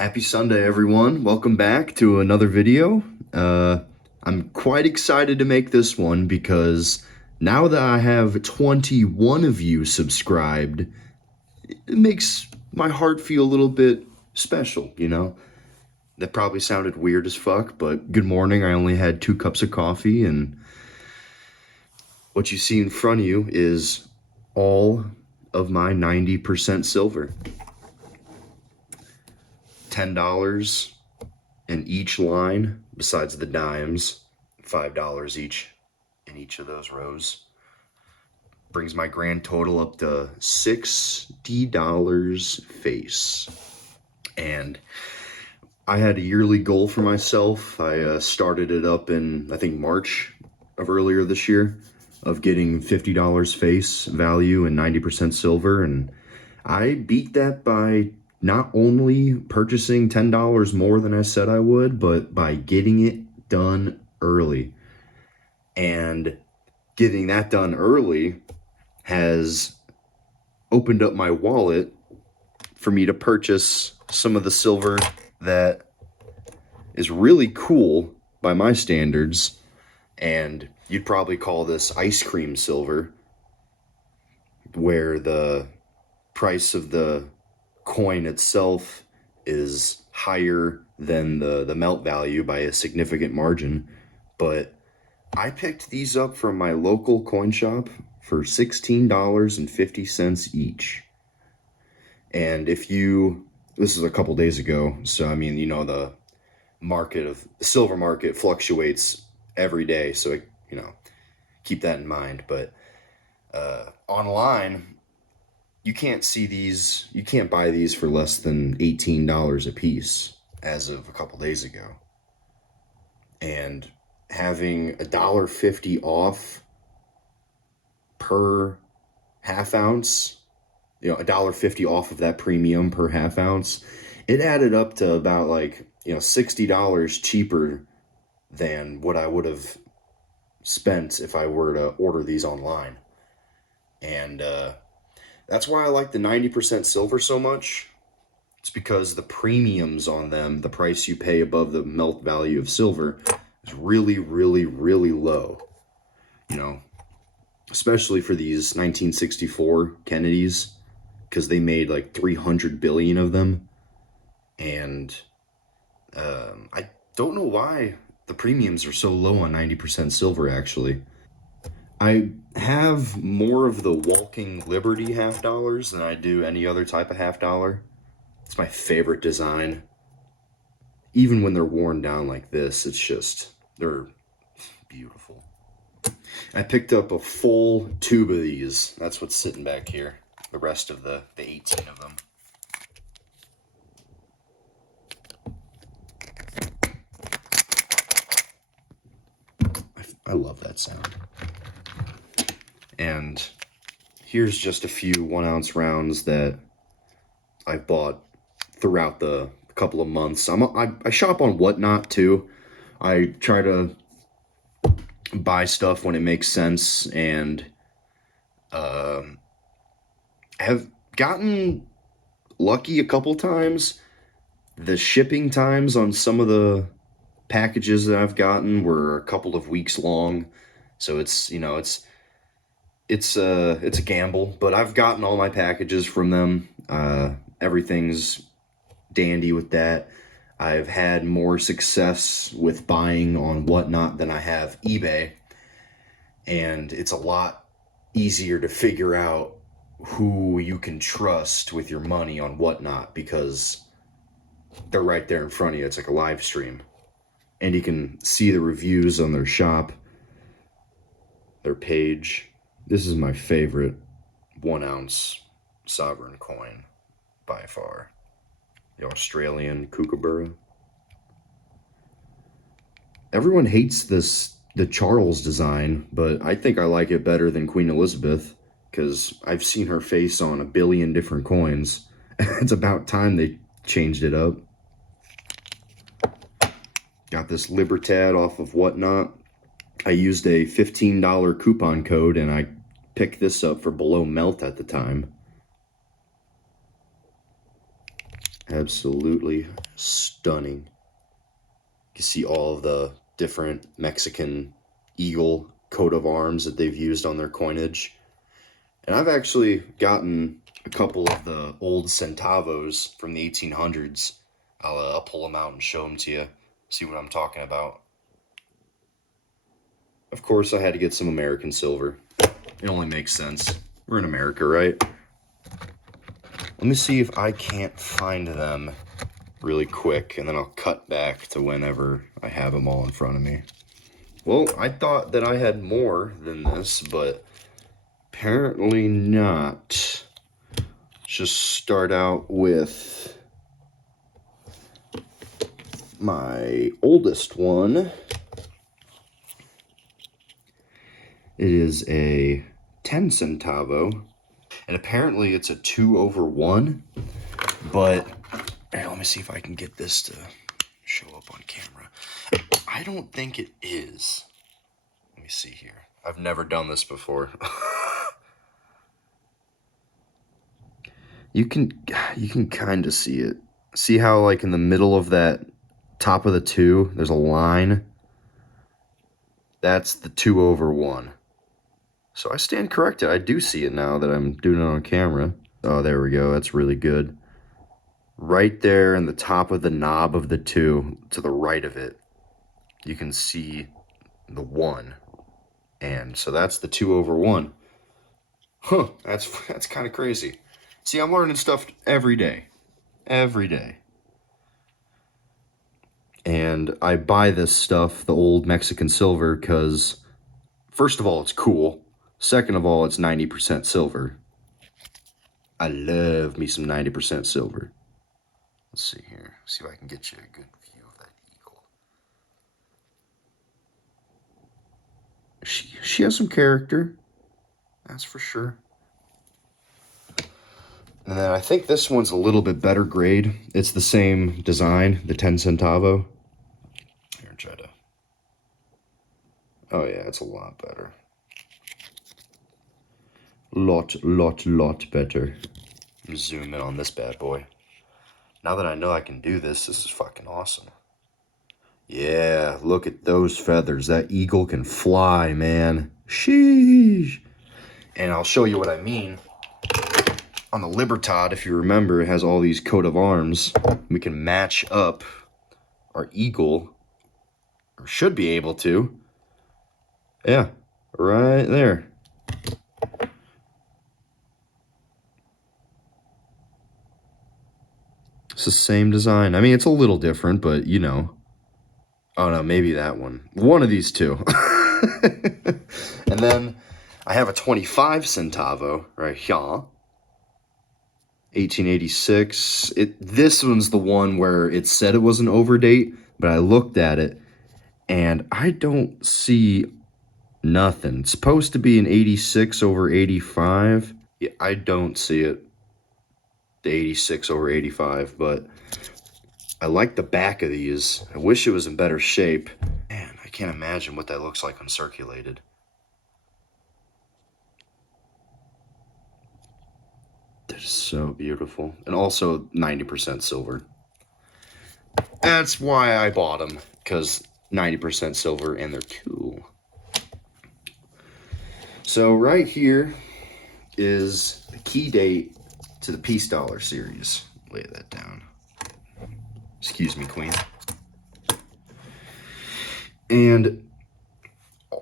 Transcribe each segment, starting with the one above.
Happy Sunday, everyone. Welcome back to another video. I'm quite excited to make this one because now that I have 21 of you subscribed, it makes my heart feel a little bit special, you know? That probably sounded weird as fuck, but good morning. I only had 2 cups of coffee, and what you see in front of you is all of my 90% silver. $10 in each line, besides the dimes, $5 each in each of those rows. Brings my grand total up to $60 face. And I had a yearly goal for myself. I started it up in, I think, March of earlier this year, of getting $50 face value and 90% silver. And I beat that by not only purchasing $10 more than I said I would, but by getting it done early. And getting that done early has opened up my wallet for me to purchase some of the silver that is really cool by my standards. And you'd probably call this ice cream silver, where the price of the coin itself is higher than the melt value by a significant margin. But I picked these up from my local coin shop for $16.50 each. And this is a couple days ago, so I mean, you know, the silver market fluctuates every day, so keep that in mind. But online, you can't buy these for less than $18 a piece as of a couple days ago. And having $1.50 off per half ounce, $1.50 off of that premium per half ounce, it added up to about $60 cheaper than what I would have spent if I were to order these online. And that's why I like the 90% silver so much. It's because the premiums on them, the price you pay above the melt value of silver, is really, really, really low. Especially for these 1964 Kennedys, because they made like 300 billion of them. And I don't know why the premiums are so low on 90% silver, actually. I have more of the Walking Liberty half dollars than I do any other type of half dollar. It's my favorite design. Even when they're worn down like this, they're beautiful. I picked up a full tube of these. That's what's sitting back here. The rest of the 18 of them. I love that sound. And here's just a few 1-ounce rounds that I've bought throughout the couple of months. I shop on Whatnot too. I try to buy stuff when it makes sense, and have gotten lucky a couple times. The shipping times on some of the packages that I've gotten were a couple of weeks long, so it's a gamble, but I've gotten all my packages from them. Everything's dandy with that. I've had more success with buying on Whatnot than I have eBay, and it's a lot easier to figure out who you can trust with your money on Whatnot, because they're right there in front of you. It's like a live stream, and you can see the reviews on their shop, their page. This is my favorite 1-ounce sovereign coin by far. The Australian Kookaburra. Everyone hates the Charles design, but I think I like it better than Queen Elizabeth, because I've seen her face on a billion different coins. It's about time they changed it up. Got this Libertad off of Whatnot. I used a $15 coupon code, and I picked this up for below melt at the time. Absolutely stunning. You can see all of the different Mexican eagle coat of arms that they've used on their coinage. And I've actually gotten a couple of the old centavos from the 1800s. I'll pull them out and show them to you, see what I'm talking about. Of course, I had to get some American silver. It only makes sense. We're in America, right? Let me see if I can't find them really quick, and then I'll cut back to whenever I have them all in front of me. Well, I thought that I had more than this, but apparently not. Let's just start out with my oldest one. It is a 10 centavo, and apparently it's a 2/1, but hey, let me see if I can get this to show up on camera. I don't think it is. Let me see here. I've never done this before. You can kind of see it. See how like in the middle of that top of the 2, there's a line? That's the 2/1. So I stand corrected. I do see it now that I'm doing it on camera. Oh, there we go. That's really good. Right there in the top of the knob of the 2, to the right of it, you can see the 1. And so that's the 2/1. Huh, that's kind of crazy. See, I'm learning stuff every day. Every day. And I buy this stuff, the old Mexican silver, because first of all, it's cool. Second of all, it's 90% silver. I love me some 90% silver. Let's see here. See if I can get you a good view of that eagle. She has some character. That's for sure. And then I think this one's a little bit better grade. It's the same design, the 10 centavo. Here, try to. Oh yeah, it's a lot better. Lot better. Zoom in on this bad boy. Now that I know I can do this, this is fucking awesome. Yeah, look at those feathers. That eagle can fly, man. Sheesh. And I'll show you what I mean. On the Libertad, if you remember, it has all these coat of arms. We can match up our eagle, or should be able to. Yeah, right there. It's the same design. I mean, it's a little different, but you know. Oh no, maybe that one. One of these two. And then I have a 25 centavo right here. 1886. This one's the one where it said it was an overdate, but I looked at it and I don't see nothing. It's supposed to be an 86/85. Yeah, I don't see it. The 86/85, but I like the back of these. I wish it was in better shape. Man, I can't imagine what that looks like uncirculated. They're so beautiful. And also 90% silver. That's why I bought them, because 90% silver and they're cool. So right here is the key date to the Peace Dollar series. Lay that down. Excuse me, Queen. And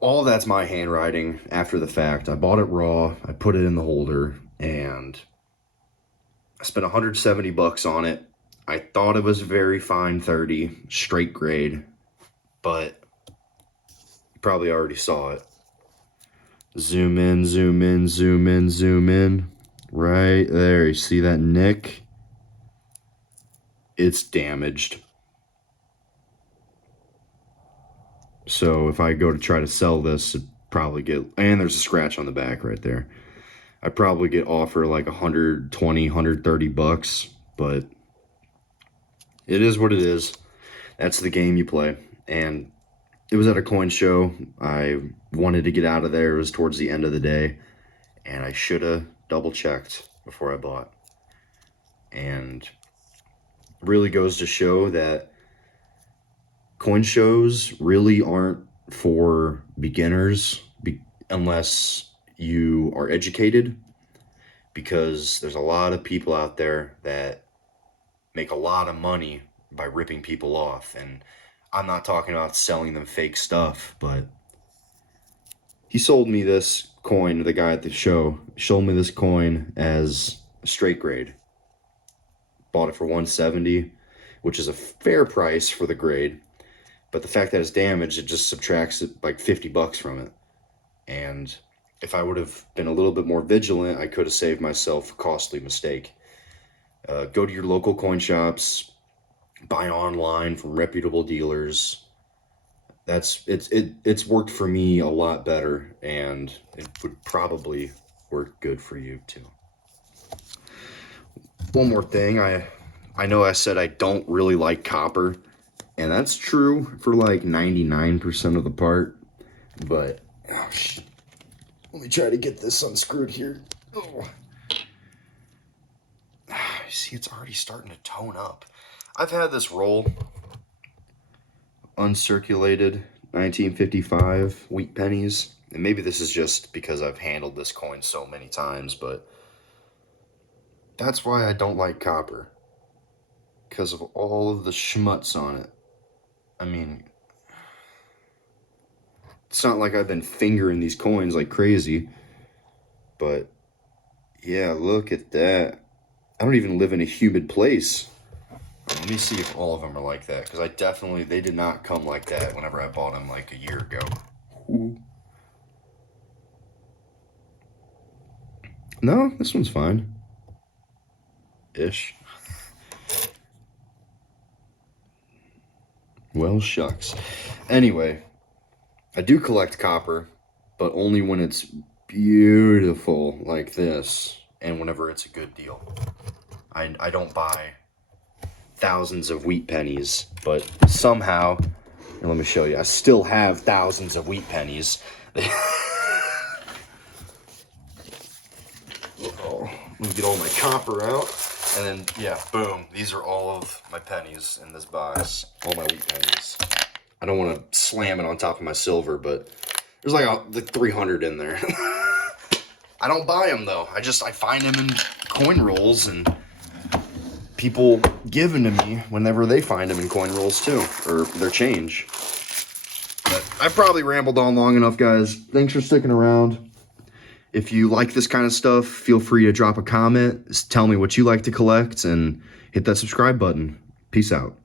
all that's my handwriting after the fact. I bought it raw, I put it in the holder, and I spent 170 bucks on it. I thought it was very fine 30, straight grade, but you probably already saw it. Zoom in, zoom in, zoom in, zoom in. Right there, you see that nick? It's damaged. So if I go to try to sell this, it'd probably get, and there's a scratch on the back right there. I'd probably get offered like 120, 130 bucks, but it is what it is. That's the game you play. And it was at a coin show. I wanted to get out of there. It was towards the end of the day, and I should have double checked before I bought. And really goes to show that coin shows really aren't for beginners unless you are educated, because there's a lot of people out there that make a lot of money by ripping people off. And I'm not talking about selling them fake stuff, but he sold me this coin, the guy at the show showed me this coin as a straight grade. Bought it for $170, which is a fair price for the grade. But the fact that it's damaged, it just subtracts it like $50 from it. And if I would have been a little bit more vigilant, I could have saved myself a costly mistake. Go to your local coin shops, buy online from reputable dealers. It's worked for me a lot better, and it would probably work good for you too. One more thing, I know I said I don't really like copper, and that's true for like 99% of the part, but oh, let me try to get this unscrewed here. Oh. You see, it's already starting to tone up. I've had this roll, uncirculated 1955 wheat pennies, and maybe this is just because I've handled this coin so many times, but that's why I don't like copper, because of all of the schmutz on it. I mean, it's not like I've been fingering these coins like crazy, but yeah, look at that. I don't even live in a humid place. Let me see if all of them are like that, because they did not come like that whenever I bought them like a year ago. Ooh. No, this one's fine. Ish. Well, shucks. Anyway, I do collect copper, but only when it's beautiful like this, and whenever it's a good deal. I don't buy thousands of wheat pennies, but somehow, and let me show you, I still have thousands of wheat pennies. Oh, let me get all my copper out, and then, yeah, boom, these are all of my pennies in this box, all my wheat pennies. I don't want to slam it on top of my silver, but there's like 300 in there. I don't buy them, though. I find them in coin rolls, and people give them to me whenever they find them in coin rolls, too, or their change. But I probably rambled on long enough, guys. Thanks for sticking around. If you like this kind of stuff, feel free to drop a comment. Tell me what you like to collect, and hit that subscribe button. Peace out.